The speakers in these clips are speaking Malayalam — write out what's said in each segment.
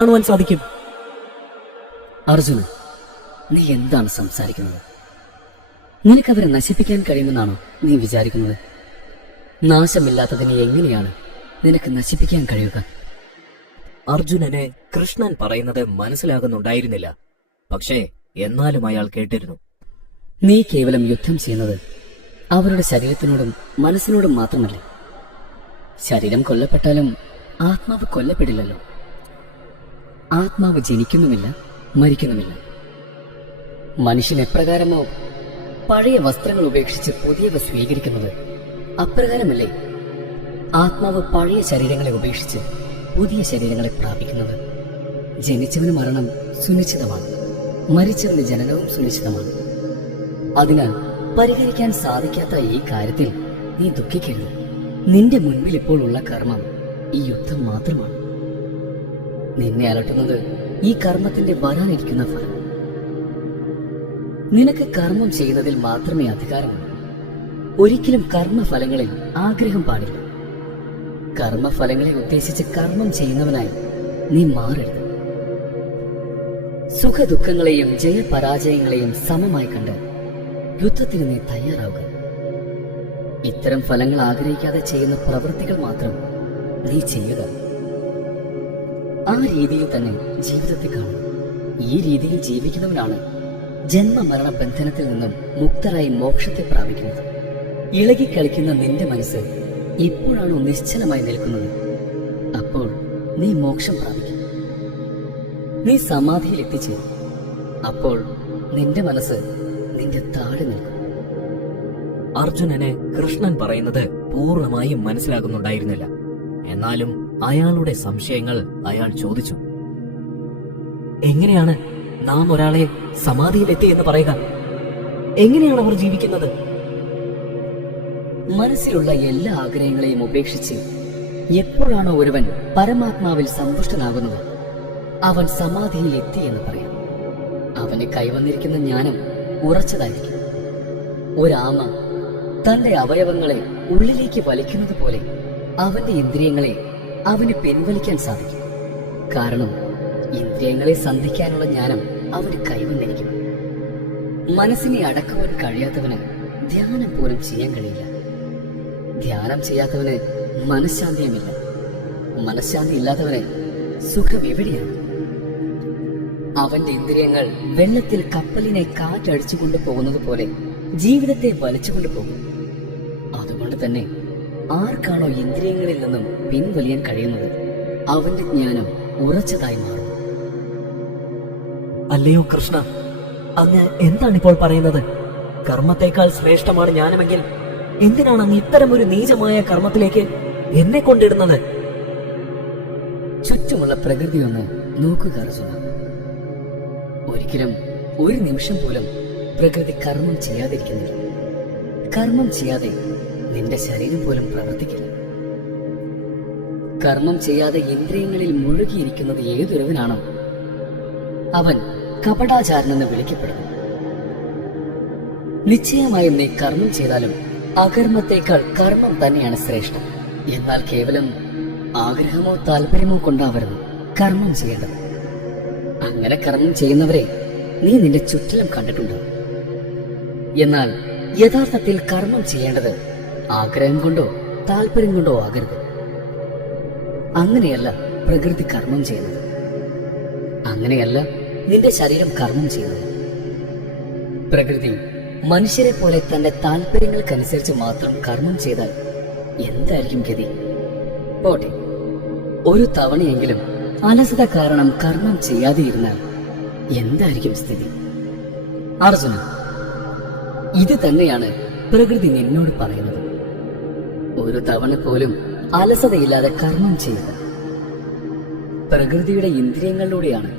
കാണുവാൻ സാധിക്കും. അർജുന, നീ എന്താണ് സംസാരിക്കുന്നത്? നിനക്കവരെ നശിപ്പിക്കാൻ കഴിയുമെന്നാണോ നീ വിചാരിക്കുന്നത്? നാശമില്ലാത്തതിനെ എങ്ങനെയാണ് നിനക്ക് നശിപ്പിക്കാൻ കഴിയുക? അർജുനന് കൃഷ്ണൻ പറയുന്നത് മനസ്സിലാകുന്നുണ്ടായിരുന്നില്ല. പക്ഷേ എന്നാലും അയാൾ കേട്ടിരുന്നു. നീ കേവലം യുദ്ധം ചെയ്യുന്നത് അവരുടെ ശരീരത്തിനോടും മനസ്സിനോടും മാത്രമല്ലേ? ശരീരം കൊല്ലപ്പെട്ടാലും ആത്മാവ് കൊല്ലപ്പെടില്ലല്ലോ. ആത്മാവ് ജനിക്കുന്നുമില്ല, മരിക്കുന്നുമില്ല. മനുഷ്യൻ എപ്രകാരമോ പഴയ വസ്ത്രങ്ങൾ ഉപേക്ഷിച്ച് പുതിയവ സ്വീകരിക്കുന്നത്, അപ്രകാരമല്ലേ ആത്മാവ് പഴയ ശരീരങ്ങളെ ഉപേക്ഷിച്ച് പുതിയ ശരീരങ്ങളെ പ്രാപിക്കുന്നത്. ജനിച്ചവന് മരണം സുനിശ്ചിതമാണ്, മരിച്ചവന് ജനനവും സുനിശ്ചിതമാണ്. അതിനാൽ പരിഹരിക്കാൻ സാധിക്കാത്ത ഈ കാര്യത്തിൽ നീ ദുഃഖിക്കരുത്. നിന്റെ മുൻപിൽ ഇപ്പോൾ ഉള്ള കർമ്മം ഈ യുദ്ധം മാത്രമാണ്. നിന്നെ അലട്ടുന്നത് ഈ കർമ്മത്തിന്റെ വരാനിരിക്കുന്ന ഫലം. നിനക്ക് കർമ്മം ചെയ്യുന്നതിൽ മാത്രമേ അധികാരമുള്ളൂ. ഒരിക്കലും കർമ്മഫലങ്ങളിൽ ആഗ്രഹം പാടില്ല. കർമ്മഫലങ്ങളെ ഉദ്ദേശിച്ച് കർമ്മം ചെയ്യുന്നവനായി നീ മാറരുത്. സുഖദുഃഖങ്ങളെയും ജയപരാജയങ്ങളെയും സമമായി കണ്ട് യുദ്ധത്തിന് നീ തയ്യാറാവുക. ഇത്തരം ഫലങ്ങൾ ആഗ്രഹിക്കാതെ ചെയ്യുന്ന പ്രവൃത്തികൾ മാത്രം നീ ചെയ്യുക. ആ രീതിയിൽ തന്നെ ജീവിതത്തെ കാണും. ഈ രീതിയിൽ ജീവിക്കുന്നവനാണ് ജന്മമരണ ബന്ധനത്തിൽ നിന്നും മുക്തരായി മോക്ഷത്തെ പ്രാപിക്കുന്നത്. ഇളകിക്കളിക്കുന്ന നിന്റെ മനസ്സ് ഇപ്പോഴാണോ നിശ്ചലമായി നിൽക്കുന്നത്, അപ്പോൾ നീ മോക്ഷം പ്രാപിക്കും. നീ സമാധിയിൽ എത്തിച്ചേരും. അപ്പോൾ നിന്റെ മനസ്സ് നിന്റെ താഴെ നിൽക്കും. അർജുനന് കൃഷ്ണൻ പറയുന്നത് പൂർണ്ണമായും മനസ്സിലാകുന്നുണ്ടായിരുന്നില്ല. എന്നാലും അയാളുടെ സംശയങ്ങൾ അയാൾ ചോദിച്ചു. എങ്ങനെയാണ് നാം ഒരാളെ സമാധിയിലെത്തി എന്ന് പറയുക? എങ്ങനെയാണ് അവർ ജീവിക്കുന്നത്? മനസ്സിലുള്ള എല്ലാ ആഗ്രഹങ്ങളെയും ഉപേക്ഷിച്ച് എപ്പോഴാണോ ഒരുവൻ പരമാത്മാവിൽ സന്തുഷ്ടനാകുന്നത്, അവൻ സമാധിയിൽ എത്തി എന്ന് പറയാം. അവന് കൈവന്നിരിക്കുന്ന ജ്ഞാനം ഉറച്ചതായിരിക്കും. ഒരാമ തന്റെ അവയവങ്ങളെ ഉള്ളിലേക്ക് വലിക്കുന്നത് പോലെ അവന്റെ ഇന്ദ്രിയങ്ങളെ അവന് പിൻവലിക്കാൻ സാധിക്കും. കാരണം ഇന്ദ്രിയങ്ങളെ സന്ധിക്കാനുള്ള ജ്ഞാനം അവന് കൈവന്നിരിക്കും. മനസ്സിനെ അടക്കുവാൻ കഴിയാത്തവന് ധ്യാനം പോലും ചെയ്യാൻ കഴിയില്ല. ധ്യാനം ചെയ്യാത്തവന് മനഃശാന്തിയുമില്ല. മനഃശാന്തി ഇല്ലാത്തവന് സുഖം എവിടെയാണ്? അവന്റെ ഇന്ദ്രിയങ്ങൾ വെള്ളത്തിൽ കപ്പലിനെ കാറ്റടിച്ചുകൊണ്ട് പോകുന്നത് പോലെ ജീവിതത്തെ വലിച്ചുകൊണ്ട് പോകും. അതുകൊണ്ട് തന്നെ ആർക്കാണോ ഇന്ദ്രിയങ്ങളിൽ നിന്നും പിൻവലിയാൻ കഴിയുന്നത്, അവന്റെ ജ്ഞാനം ഉറച്ചതായി മാറും. അല്ലയോ കൃഷ്ണ, അങ്ങ് എന്താണിപ്പോൾ പറയുന്നത്? കർമ്മത്തെക്കാൾ ശ്രേഷ്ഠമാണ് ജ്ഞാനമെങ്കിൽ എന്തിനാണ് അങ്ങ് ഇത്തരം ഒരു നീചമായ കർമ്മത്തിലേക്ക് എന്നെ കൊണ്ടിടുന്നത്? ചുറ്റുമുള്ള പ്രകൃതി ഒന്ന് നോക്കുക അർജുന. ഒരിക്കലും ഒരു നിമിഷം പോലും പ്രകൃതി കർമ്മം ചെയ്യാതിരിക്കുന്നില്ല. കർമ്മം ചെയ്യാതെ നിന്റെ ശരീരം പോലും പ്രവർത്തിക്കില്ല. കർമ്മം ചെയ്യാതെ ഇന്ദ്രിയങ്ങളിൽ മുഴുകിയിരിക്കുന്നത് ഏതൊരുവനാണോ അവൻ കപടാചാരനെന്ന് വിളിക്കപ്പെടുന്നു. നിശ്ചയമായും നീ കർമ്മം ചെയ്താലും അകർമ്മത്തേക്കാൾ കർമ്മം തന്നെയാണ് ശ്രേഷ്ഠം. എന്നാൽ കേവലം ആഗ്രഹമോ താല്പര്യമോ കൊണ്ടാവരുത് കർമ്മം ചെയ്യേണ്ടത്. അങ്ങനെ കർമ്മം ചെയ്യുന്നവരെ നീ നിന്റെ ചുറ്റിലും കണ്ടിട്ടുണ്ട്. എന്നാൽ യഥാർത്ഥത്തിൽ കർമ്മം ചെയ്യേണ്ടത് ആഗ്രഹം കൊണ്ടോ താല്പര്യം കൊണ്ടോ ആകരുത്. അങ്ങനെയല്ല പ്രകൃതി കർമ്മം ചെയ്യുന്നത്. അങ്ങനെയല്ല നിന്റെ ശരീരം കർമ്മം ചെയ്യുന്നത്. പ്രകൃതി മനുഷ്യരെ പോലെ തന്റെ താല്പര്യങ്ങൾക്കനുസരിച്ച് മാത്രം കർമ്മം ചെയ്താൽ എന്തായിരിക്കും ഗതി? പോട്ടെ, ഒരു തവണയെങ്കിലും അലസത കാരണം കർമ്മം ചെയ്യാതെ ഇരുന്നാൽ എന്തായിരിക്കും സ്ഥിതി? അർജുന, ഇത് തന്നെയാണ് പ്രകൃതി നിന്നോട് പറയുന്നത്. ഒരു തവണ പോലും അലസതയില്ലാതെ കർമ്മം ചെയ്യുക. പ്രകൃതിയുടെ ഇന്ദ്രിയങ്ങളിലൂടെയാണ്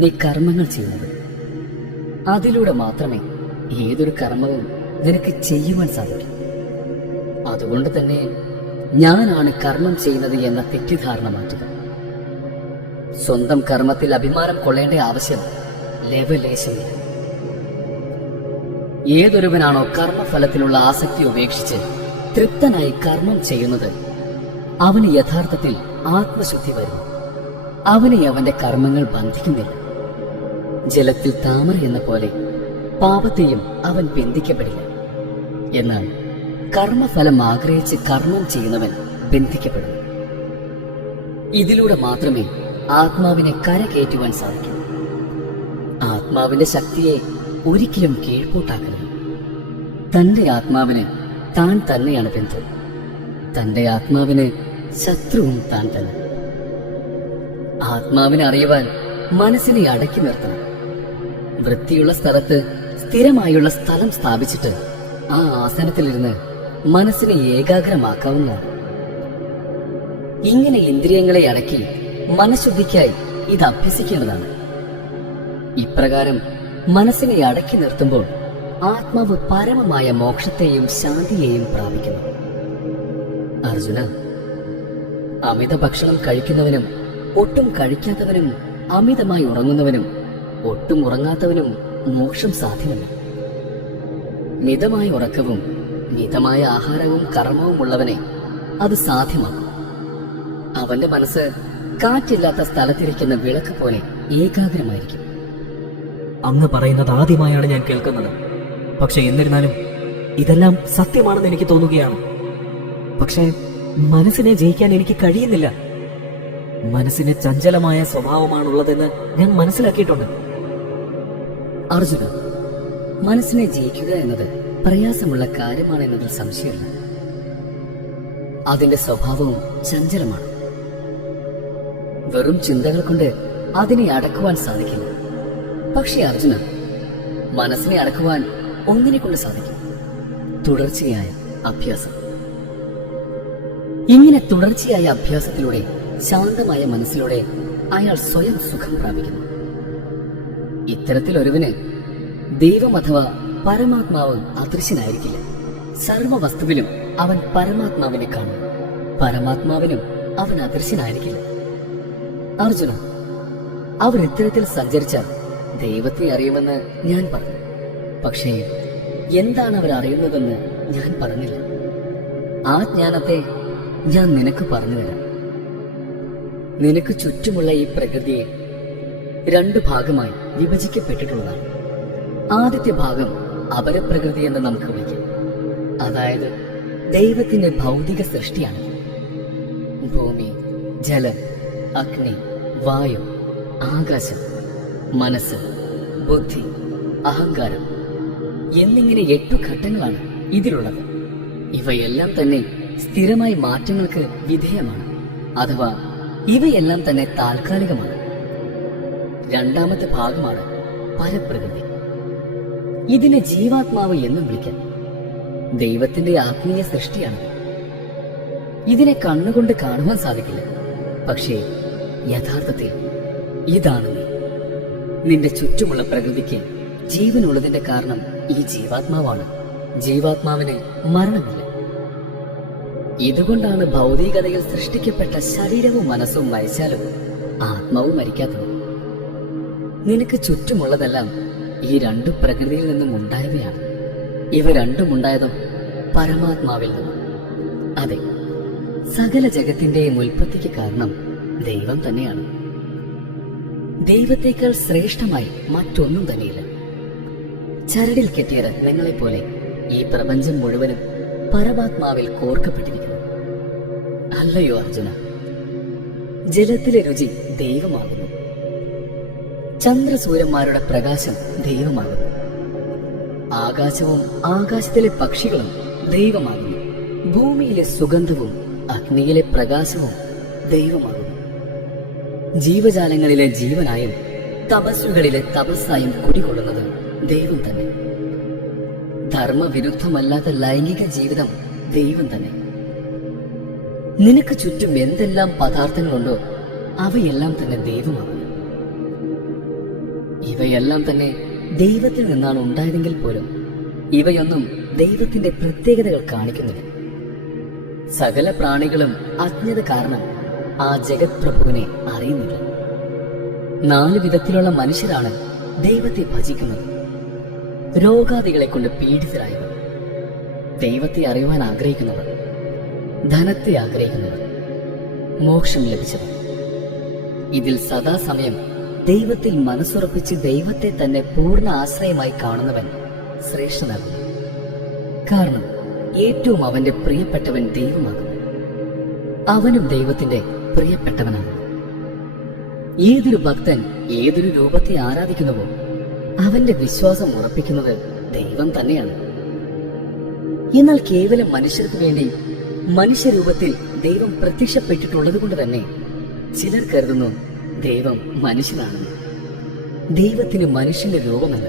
നീ കർമ്മങ്ങൾ ചെയ്യുന്നത്. അതിലൂടെ മാത്രമേ ഏതൊരു കർമ്മവും നിനക്ക് ചെയ്യുവാൻ സാധിക്കും. അതുകൊണ്ട് തന്നെ ഞാനാണ് കർമ്മം ചെയ്യുന്നത് എന്ന തെറ്റിദ്ധാരണ മാറ്റുക. സ്വന്തം കർമ്മത്തിൽ അഭിമാനം കൊള്ളേണ്ട ആവശ്യം ലേശമില്ല. ഏതൊരുവനാണോ കർമ്മഫലത്തിലുള്ള ആസക്തി ഉപേക്ഷിച്ച് തൃപ്തനായി കർമ്മം ചെയ്യുന്നത്, അവന് യഥാർത്ഥത്തിൽ ആത്മശുദ്ധി വരുന്നു. അവനെ അവന്റെ കർമ്മങ്ങൾ ബന്ധിക്കുന്നില്ല. ജലത്തിൽ താമര എന്ന പോലെ പാപത്തെയും അവൻ ബന്ധിക്കപ്പെടില്ല. എന്നാൽ കർമ്മഫലം ആഗ്രഹിച്ച് കർമ്മം ചെയ്യുന്നവൻ ബന്ധിക്കപ്പെടും. ഇതിലൂടെ മാത്രമേ ആത്മാവിനെ കരകയറ്റുവാൻ സാധിക്കൂ. ആത്മാവിന്റെ ശക്തിയെ ഒരിക്കലും കീഴ്പോട്ടാക്കരുത്. തന്റെ ആത്മാവിന് താൻ തന്നെയാണ് ബന്ധു. തന്റെ ആത്മാവിന് ശത്രുവും താൻ തന്നെ. ആത്മാവിനെ അറിയുവാൻ മനസ്സിനെ അടക്കി നിർത്തണം. വൃത്തിയുള്ള സ്ഥലത്ത് സ്ഥിരമായുള്ള സ്ഥലം സ്ഥാപിച്ചിട്ട് ആ ആസനത്തിലിരുന്ന് മനസ്സിനെ ഏകാഗ്രമാക്കാവുന്നതാണ്. ഇങ്ങനെ ഇന്ദ്രിയങ്ങളെ അടക്കി മനഃശുദ്ധിക്കായി ഇത് അഭ്യസിക്കേണ്ടതാണ്. ഇപ്രകാരം മനസ്സിനെ അടക്കി നിർത്തുമ്പോൾ ആത്മാവ് പരമമായ മോക്ഷത്തെയും ശാന്തിയെയും പ്രാപിക്കുന്നു. അർജുന, അമിത ഭക്ഷണം കഴിക്കുന്നവനും ഒട്ടും കഴിക്കാത്തവനും അമിതമായി ഉറങ്ങുന്നവനും ഒട്ടും ഉറങ്ങാത്തവനും മോക്ഷം സാധ്യമല്ല. മിതമായ ഉറക്കവും മിതമായ ആഹാരവും കർമ്മവും ഉള്ളവനെ അത് സാധ്യമാക്കും. അവന്റെ മനസ്സ് കാറ്റില്ലാത്ത സ്ഥലത്തിരിക്കുന്ന വിളക്ക് പോലെ ഏകാഗ്രമായിരിക്കും. അങ്ങ് പറയുന്നത് ആദ്യമായാണ് ഞാൻ കേൾക്കുന്നത്. പക്ഷെ എന്നിരുന്നാലും ഇതെല്ലാം സത്യമാണെന്ന് എനിക്ക് തോന്നുകയാണ്. പക്ഷേ മനസ്സിനെ ജയിക്കാൻ എനിക്ക് കഴിയുന്നില്ല. മനസ്സിന് ചഞ്ചലമായ സ്വഭാവമാണുള്ളതെന്ന് ഞാൻ മനസ്സിലാക്കിയിട്ടുണ്ട്. അർജുന, മനസ്സിനെ ജയിക്കുക എന്നത് പ്രയാസമുള്ള കാര്യമാണെന്നതിൽ സംശയമില്ല. അതിന്റെ സ്വഭാവവും ചഞ്ചലമാണ്. വെറും ചിന്തകൾ കൊണ്ട് അതിനെ അടക്കുവാൻ സാധിക്കില്ല. പക്ഷേ അർജുന, മനസ്സിനെ അടക്കുവാൻ ഒന്നിനെ കൊണ്ട് സാധിക്കും: തുടർച്ചയായ അഭ്യാസം. ഇങ്ങനെ തുടർച്ചയായ അഭ്യാസത്തിലൂടെ ശാന്തമായ മനസ്സിലൂടെ അയാൾ സ്വയം സുഖം പ്രാപിക്കുന്നു. ഇത്തരത്തിലൊരുവന് ദൈവം അഥവാ പരമാത്മാവ് അദൃശ്യനായിരിക്കില്ല. സർവ വസ്തുവിലും അവൻ പരമാത്മാവിനെ കാണും. പരമാത്മാവിനും അവൻ അദൃശ്യനായിരിക്കില്ല. അർജുന, അവർ ഇത്തരത്തിൽ സഞ്ചരിച്ചാൽ ദൈവത്തെ അറിയുമെന്ന് ഞാൻ പറഞ്ഞു. പക്ഷേ എന്താണ് അവർ അറിയുന്നതെന്ന് ഞാൻ പറഞ്ഞില്ല. ആ ജ്ഞാനത്തെ ഞാൻ നിനക്ക് പറഞ്ഞു തരാം. നിനക്ക് ചുറ്റുമുള്ള ഈ പ്രകൃതിയെ 2 ഭാഗമായി വിഭജിക്കപ്പെട്ടിട്ടുള്ളതാണ്. ആദ്യത്തെ ഭാഗം അപരപ്രകൃതി എന്ന് നമുക്ക് വിളിക്കാം. അതായത് ദൈവത്തിന്റെ ഭൗതിക സൃഷ്ടിയാണ്. ഭൂമി, ജലം, അഗ്നി, വായു, ആകാശം, മനസ്സ്, ബുദ്ധി, അഹങ്കാരം എന്നിങ്ങനെ 8 ഘട്ടങ്ങളാണ് ഇതിലുള്ളത്. ഇവയെല്ലാം തന്നെ സ്ഥിരമായി മാറ്റങ്ങൾക്ക് വിധേയമാണ്. അഥവാ ഇവയെല്ലാം തന്നെ താൽക്കാലികമാണ്. രണ്ടാമത്തെ ഭാഗമാണ് പരപ്രകൃതി. ഇതിനെ ജീവാത്മാവ് എന്നും വിളിക്കാം. ദൈവത്തിന്റെ ആത്മീയ സൃഷ്ടിയാണ്. ഇതിനെ കണ്ണുകൊണ്ട് കാണുവാൻ സാധിക്കില്ല. പക്ഷേ യഥാർത്ഥത്തിൽ ഇതാണ് നീ. നിന്റെ ചുറ്റുമുള്ള പ്രകൃതിക്ക് ജീവനുള്ളതിന്റെ കാരണം ഈ ജീവാത്മാവാണ്. ജീവാത്മാവിന് മരണമില്ല. ഇതുകൊണ്ടാണ് ഭൗതികതയിൽ സൃഷ്ടിക്കപ്പെട്ട ശരീരവും മനസ്സും മരിച്ചാലും ആത്മാവും മരിക്കാത്തത്. നിനക്ക് ചുറ്റുമുള്ളതെല്ലാം ഈ 2 പ്രകൃതിയിൽ നിന്നും ഉണ്ടായവയാണ്. ഇവ രണ്ടും ഉണ്ടായതും പരമാത്മാവിൽ നിന്നും. അതെ, സകല ജഗത്തിന്റെയും ഉൽപ്പത്തിക്ക് കാരണം ദൈവം തന്നെയാണ്. ദൈവത്തേക്കാൾ ശ്രേഷ്ഠമായി മറ്റൊന്നും തന്നെയില്ല. ചരടിൽ കെട്ടിയ രത്നങ്ങളെപ്പോലെ ഈ പ്രപഞ്ചം മുഴുവനും പരമാത്മാവിൽ കോർക്കപ്പെട്ടിരിക്കുന്നു. അല്ലയോ അർജുന, ജലത്തിലെ രുചി ദൈവമാകുന്നു. ചന്ദ്രസൂര്യന്മാരുടെ പ്രകാശം ദൈവമാകുന്നു. ആകാശവും ആകാശത്തിലെ പക്ഷികളും ദൈവമാകുന്നു. ഭൂമിയിലെ സുഗന്ധവും അഗ്നിയിലെ പ്രകാശവും ദൈവമാകുന്നു. ജീവജാലങ്ങളിലെ ജീവനായും തപസ്സുകളിലെ തപസ്സായും കുടികൊള്ളുന്നത് ദൈവം തന്നെ. ധർമ്മവിരുദ്ധമല്ലാത്ത ലൈംഗിക ജീവിതം ദൈവം തന്നെ. നിനക്ക് ചുറ്റും എന്തെല്ലാം പദാർത്ഥങ്ങളുണ്ടോ അവയെല്ലാം തന്നെ ദൈവമാകുന്നു. ഇവയെല്ലാം തന്നെ ദൈവത്തിൽ നിന്നാണ് ഉണ്ടായതെങ്കിൽ പോലും ഇവയൊന്നും ദൈവത്തിന്റെ പ്രത്യേകതകൾ കാണിക്കുന്നില്ല. സകല പ്രാണികളും അജ്ഞത കാരണം ആ ജഗത് പ്രഭുവിനെ അറിയുന്നില്ല. 4 വിധത്തിലുള്ള മനുഷ്യരാണ് ദൈവത്തെ ഭജിക്കുന്നത്. രോഗാദികളെ കൊണ്ട് പീഡിതരായവർ, ദൈവത്തെ അറിയുവാൻ ആഗ്രഹിക്കുന്നവർ, ധനത്തെ ആഗ്രഹിക്കുന്നവർ, മോക്ഷം ലഭിച്ചവർ. ഇതിൽ സദാസമയം ദൈവത്തിൽ മനസ്സുറപ്പിച്ച് ദൈവത്തെ തന്നെ പൂർണ്ണ ആശ്രയമായി കാണുന്നവൻ ശ്രേഷ്ഠനാകുന്നു. കാരണം ഏറ്റവും അവന്റെ പ്രിയപ്പെട്ടവൻ ദൈവമാകുന്നു. അവനും ദൈവത്തിന്റെ പ്രിയപ്പെട്ടവനാകുന്നു. ഏതൊരു ഭക്തൻ ഏതൊരു രൂപത്തെ ആരാധിക്കുന്നുവോ അവന്റെ വിശ്വാസം ഉറപ്പിക്കുന്നത് ദൈവം തന്നെയാണ്. എന്നാൽ കേവലം മനുഷ്യർക്ക് വേണ്ടി മനുഷ്യരൂപത്തിൽ ദൈവം പ്രത്യക്ഷപ്പെട്ടിട്ടുള്ളത് കൊണ്ട് തന്നെ ചിലർ കരുതുന്നു ദൈവം മനുഷ്യനാണെന്ന്. ദൈവത്തിന് മനുഷ്യന്റെ രൂപമല്ല.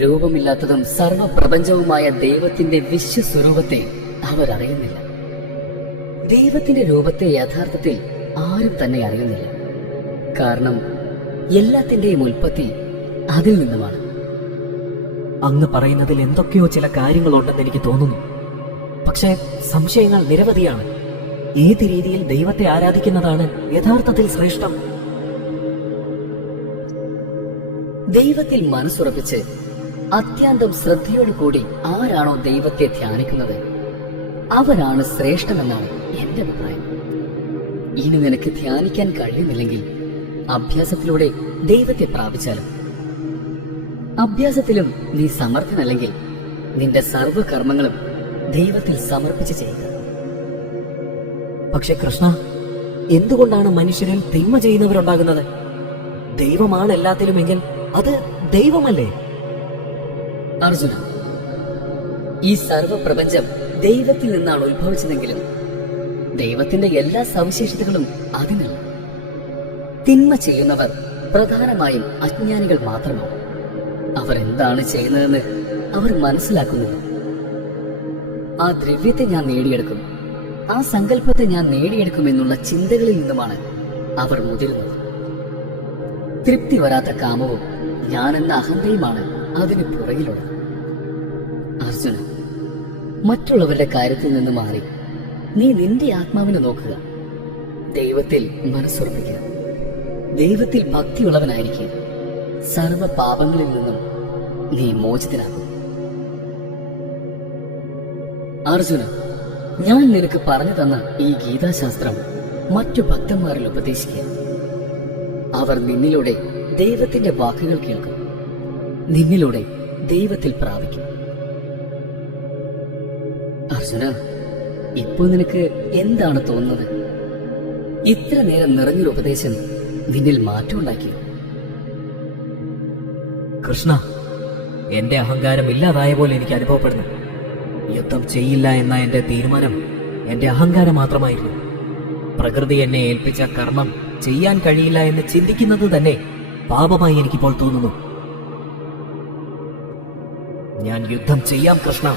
രൂപമില്ലാത്തതും സർവപ്രപഞ്ചവുമായ ദൈവത്തിന്റെ വിശ്വസ്വരൂപത്തെ അവർ അറിയുന്നില്ല. ദൈവത്തിന്റെ രൂപത്തെ യഥാർത്ഥത്തിൽ ആരും തന്നെ അറിയുന്നില്ല. കാരണം എല്ലാത്തിന്റെയും ഉൽപ്പത്തി അതിൽ നിന്നുമാണ്. അങ്ങ് പറയുന്നതിൽ എന്തൊക്കെയോ ചില കാര്യങ്ങളുണ്ടെന്ന് എനിക്ക് തോന്നുന്നു. പക്ഷേ സംശയങ്ങൾ നിരവധിയാണ്. ഏത് രീതിയിൽ ദൈവത്തെ ആരാധിക്കുന്നതാണ് യഥാർത്ഥത്തിൽ ശ്രേഷ്ഠം? ദൈവത്തിൽ മനസ്സുറപ്പിച്ച് അത്യന്തം ശ്രദ്ധയോടുകൂടി ആരാണോ ദൈവത്തെ ധ്യാനിക്കുന്നത് അവരാണ് ശ്രേഷ്ഠമെന്നാണ് എന്റെ അഭിപ്രായം. ഇനി നിനക്ക് ധ്യാനിക്കാൻ കഴിയുന്നില്ലെങ്കിൽ അഭ്യാസത്തിലൂടെ ദൈവത്തെ പ്രാപിച്ചാലും. അഭ്യാസത്തിലും നീ സമർത്ഥനല്ലെങ്കിൽ നിന്റെ സർവ്വകർമ്മങ്ങളും ദൈവത്തിൽ സമർപ്പിച്ച് ചെയ്യുക. പക്ഷെ കൃഷ്ണ, എന്തുകൊണ്ടാണ് മനുഷ്യരിൽ തിന്മ ചെയ്യുന്നവരുണ്ടാകുന്നത്? ദൈവമാണ് എല്ലാത്തിലുമെങ്കിൽ അത് ദൈവമല്ലേ? അർജുന, ഈ സർവപ്രപഞ്ചം ദൈവത്തിൽ നിന്നാണ് ഉത്ഭവിച്ചതെങ്കിലും ദൈവത്തിന്റെ എല്ലാ സവിശേഷതകളും അതിനല്ല. തിന്മ ചെയ്യുന്നവർ പ്രധാനമായും അജ്ഞാനികൾ മാത്രമാണ്. അവർ എന്താണ് ചെയ്യുന്നതെന്ന് അവർ മനസ്സിലാക്കുന്നില്ല. ആ ദ്രവ്യത്തെ ഞാൻ നേടിയെടുക്കും, ആ സങ്കല്പത്തെ ഞാൻ നേടിയെടുക്കുമെന്നുള്ള ചിന്തകളിൽ നിന്നുമാണ് അവർ മുതിരുന്നത്. തൃപ്തി വരാത്ത കാമവും ഞാനെന്ന അഹന്തയുമാണ് അതിന് പുറകിലുള്ളത്. അർജുന, മറ്റുള്ളവരുടെ കാര്യത്തിൽ നിന്ന് മാറി നീ നിന്റെ ആത്മാവിനെ നോക്കുക. ദൈവത്തിൽ മനസ്സുറപ്പിക്കുക. ദൈവത്തിൽ ഭക്തിയുള്ളവനായിരിക്കുക. സർവ പാപങ്ങളിൽ നിന്നും നീ മോചിതനാകും. അർജുന, ഞാൻ നിനക്ക് പറഞ്ഞു തന്ന ഈ ഗീതാശാസ്ത്രം മറ്റു ഭക്തന്മാരിൽ ഉപദേശിക്കുക. അവർ നിന്നിലൂടെ ദൈവത്തിന്റെ വാക്കുകൾ കേൾക്കും. നിന്നിലൂടെ ദൈവത്തിൽ പ്രാപിക്കും. അർജുന, ഇപ്പോൾ നിനക്ക് എന്താണ് തോന്നുന്നത്? ഇത്ര നേരം നിറഞ്ഞൊരു ഉപദേശം നിന്നിൽ മാറ്റമുണ്ടാക്കിയോ? കൃഷ്ണ, എന്റെ അഹങ്കാരം ഇല്ലാതായ പോലെ എനിക്ക് അനുഭവപ്പെടുന്നു. യുദ്ധം ചെയ്യില്ല എന്ന എന്റെ തീരുമാനം എന്റെ അഹങ്കാരം മാത്രമായിരുന്നു. പ്രകൃതി എന്നെ ഏൽപ്പിച്ച കർമ്മം ചെയ്യാൻ കഴിയില്ല എന്ന് ചിന്തിക്കുന്നത് തന്നെ പാപമായി എനിക്കിപ്പോൾ തോന്നുന്നു. ഞാൻ യുദ്ധം ചെയ്യാം കൃഷ്ണ.